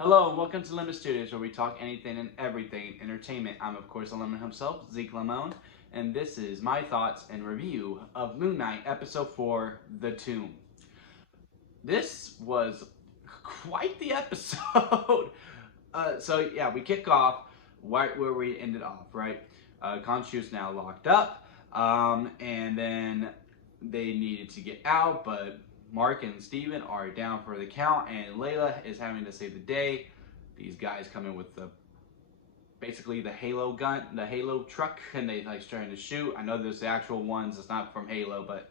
Hello and welcome to Lemon Studios, where we talk anything and everything entertainment. I'm of course the Lemon himself, Zeke Lemon, and this is my thoughts and review of Moon Knight Episode 4, The Tomb. This was quite the episode. So yeah, we kick off right where we ended off, right? Khonshu's now locked up, and then they needed to get out, but Mark and Steven are down for the count, and Layla is having to save the day. These guys come in with basically the Halo gun, the Halo truck, and they like starting to shoot. I know there's the actual ones. It's not from Halo, but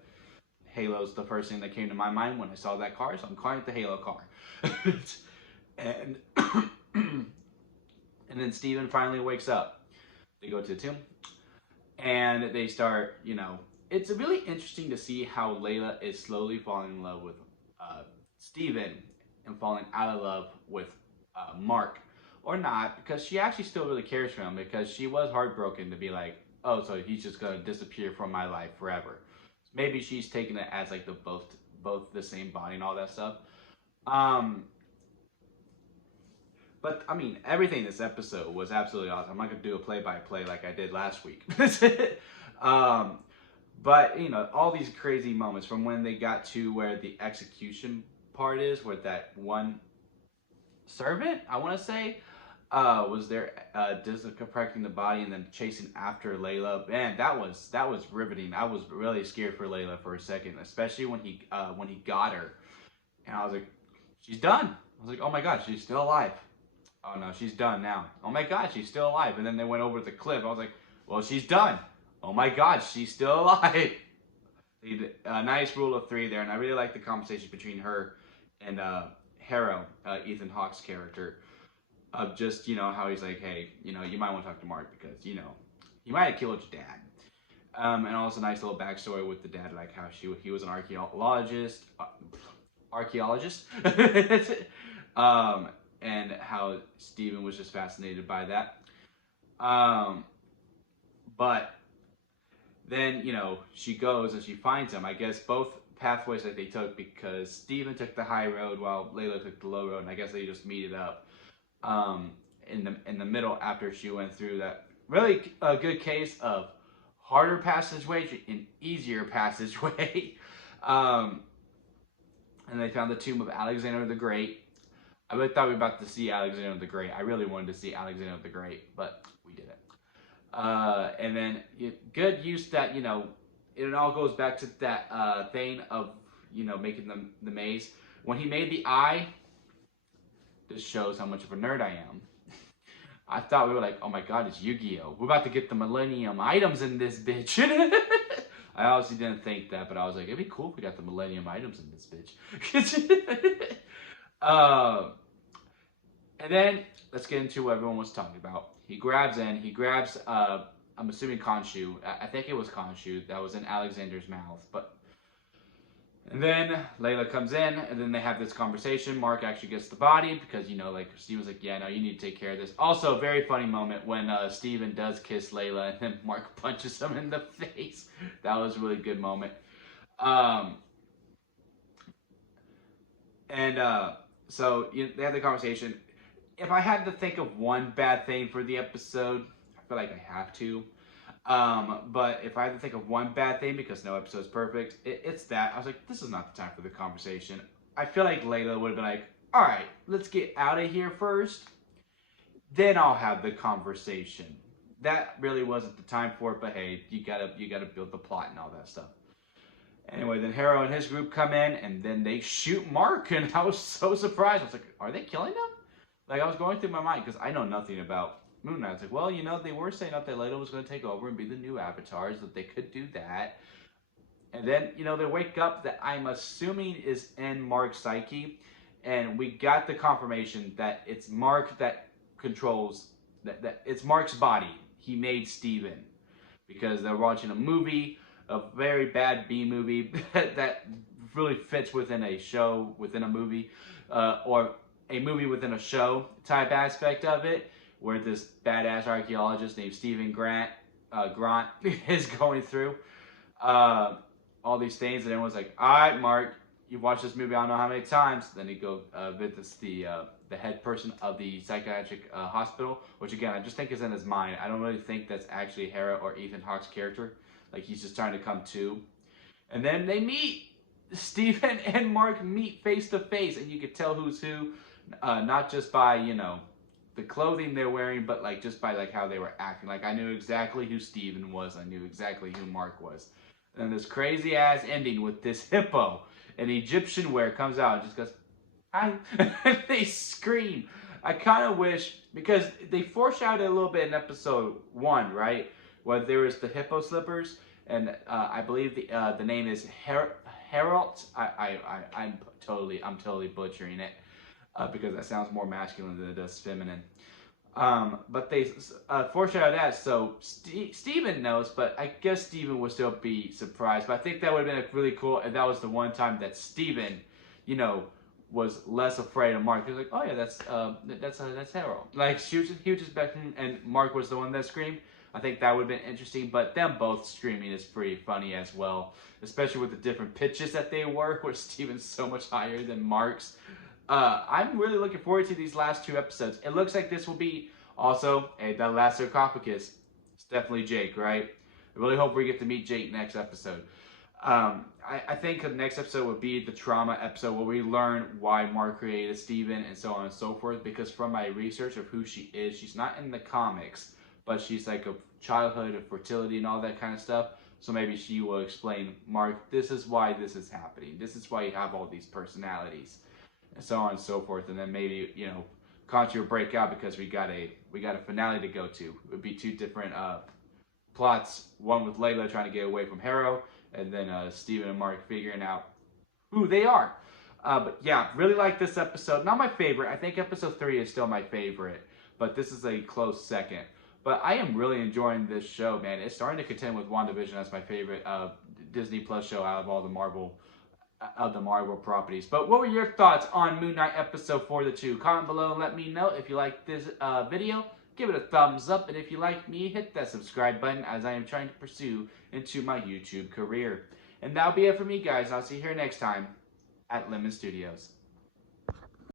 Halo's the first thing that came to my mind when I saw that car, so I'm calling it the Halo car. and and then Steven finally wakes up. They go to the tomb, and they start, it's really interesting to see how Layla is slowly falling in love with Steven and falling out of love with Mark, or not, because she actually still really cares for him, because she was heartbroken to be like, oh, so he's just gonna disappear from my life forever. Maybe she's taking it as like the both the same body and all that stuff. Um, but I mean, everything in this episode was absolutely awesome. I'm not gonna do a play-by-play like I did last week. um, but all these crazy moments from when they got to where the execution part is, where that one servant, I want to say, was there disrespecting the body and then chasing after Layla. Man, that was riveting. I was really scared for Layla for a second, especially when he got her, and I was like, she's done. I was like, oh my god, she's still alive. Oh no, she's done now. Oh my god, she's still alive. And then they went over the cliff. I was like, well, she's done. Oh my god, she's still alive. A nice rule of three there, and I really like the conversation between her and Harrow, Ethan Hawke's character, of just how he's like, hey, you might want to talk to Mark because he might have killed your dad. And also a nice little backstory with the dad, like how he was an archaeologist, and how Steven was just fascinated by that. But then, she goes and she finds him. I guess both pathways that they took, because Steven took the high road while Layla took the low road, and I guess they just meted up in the middle after she went through that really a good case of harder passageway and easier passageway. And they found the tomb of Alexander the Great. I really thought we were about to see Alexander the Great. I really wanted to see Alexander the Great, but we didn't. And then good use that, it all goes back to that thing of, making the maze. When he made the eye, this shows how much of a nerd I am. I thought we were like, oh my god, it's Yu-Gi-Oh! We're about to get the Millennium items in this bitch. I obviously didn't think that, but I was like, it'd be cool if we got the Millennium items in this bitch. And then let's get into what everyone was talking about. He grabs, I'm assuming Khonshu. I think it was Khonshu that was in Alexander's mouth. And then Layla comes in, and then they have this conversation. Mark actually gets the body because, like Steve was like, yeah, no, you need to take care of this. Also, a very funny moment when Steven does kiss Layla, and then Mark punches him in the face. That was a really good moment. So they have the conversation. If I had to think of one bad thing for the episode, I feel like I have to. But if I had to think of one bad thing, because no episode's perfect, it's that. I was like, this is not the time for the conversation. I feel like Layla would have been like, all right, let's get out of here first. Then I'll have the conversation. That really wasn't the time for it, but hey, you gotta build the plot and all that stuff. Anyway, then Harrow and his group come in, and then they shoot Mark, and I was so surprised. I was like, are they killing him? Like, I was going through my mind, because I know nothing about Moon Knight. I was like, well, they were saying that Layla was going to take over and be the new avatars, that they could do that. And then, they wake up that I'm assuming is in Mark's psyche, and we got the confirmation that it's Mark that controls, that it's Mark's body. He made Steven, because they're watching a movie, a very bad B movie that really fits within a show, within a movie, or a movie within a show type aspect of it, where this badass archaeologist named Stephen Grant is going through all these things, and everyone's like, all right, Mark, you watch this movie I don't know how many times. Then he go visits the head person of the psychiatric hospital, which again I just think is in his mind. I don't really think that's actually Hera or Ethan Hawke's character. Like he's just trying to come to. And then they meet. Steven and Mark meet face to face, and you could tell who's who, not just by the clothing they're wearing, but like just by like how they were acting. Like I knew exactly who Steven was. I knew exactly who Mark was. And this crazy ass ending with this hippo in Egyptian wear comes out and just goes, "Hi!" and they scream. I kind of wish, because they foreshadowed it a little bit in episode 1, right? Where there was the hippo slippers, and I believe the name is Herald. I'm totally butchering it because that sounds more masculine than it does feminine. But they foreshadowed that, so Steven knows, but I guess Steven would still be surprised. But I think that would have been really cool if that was the one time that Steven, was less afraid of Mark. He was like, "Oh yeah, that's Harold." Like he was just expecting, and Mark was the one that screamed. I think that would have been interesting, but them both screaming is pretty funny as well, especially with the different pitches that they were, where Steven's so much higher than Mark's. I'm really looking forward to these last 2 episodes. It looks like this will be also the last sarcophagus. It's definitely Jake, right? I really hope we get to meet Jake next episode. I think the next episode would be the trauma episode where we learn why Mark created Steven and so on and so forth, because from my research of who she is, she's not in the comics, but she's like a childhood of fertility and all that kind of stuff. So maybe she will explain, Mark, this is why this is happening. This is why you have all these personalities, and so on and so forth. And then maybe Contra will break out because we got a finale to go to. It would be 2 different plots. One with Layla trying to get away from Harrow, and then Steven and Mark figuring out who they are. But yeah, really like this episode. Not my favorite. I think episode 3 is still my favorite, but this is a close second. But I am really enjoying this show, man. It's starting to contend with WandaVision as my favorite Disney Plus show out of all the Marvel properties. But what were your thoughts on Moon Knight episode 4 the 2? Comment below and let me know. If you like this video, give it a thumbs up. And if you like me, hit that subscribe button, as I am trying to pursue into my YouTube career. And that'll be it for me, guys. I'll see you here next time at Lemon Studios.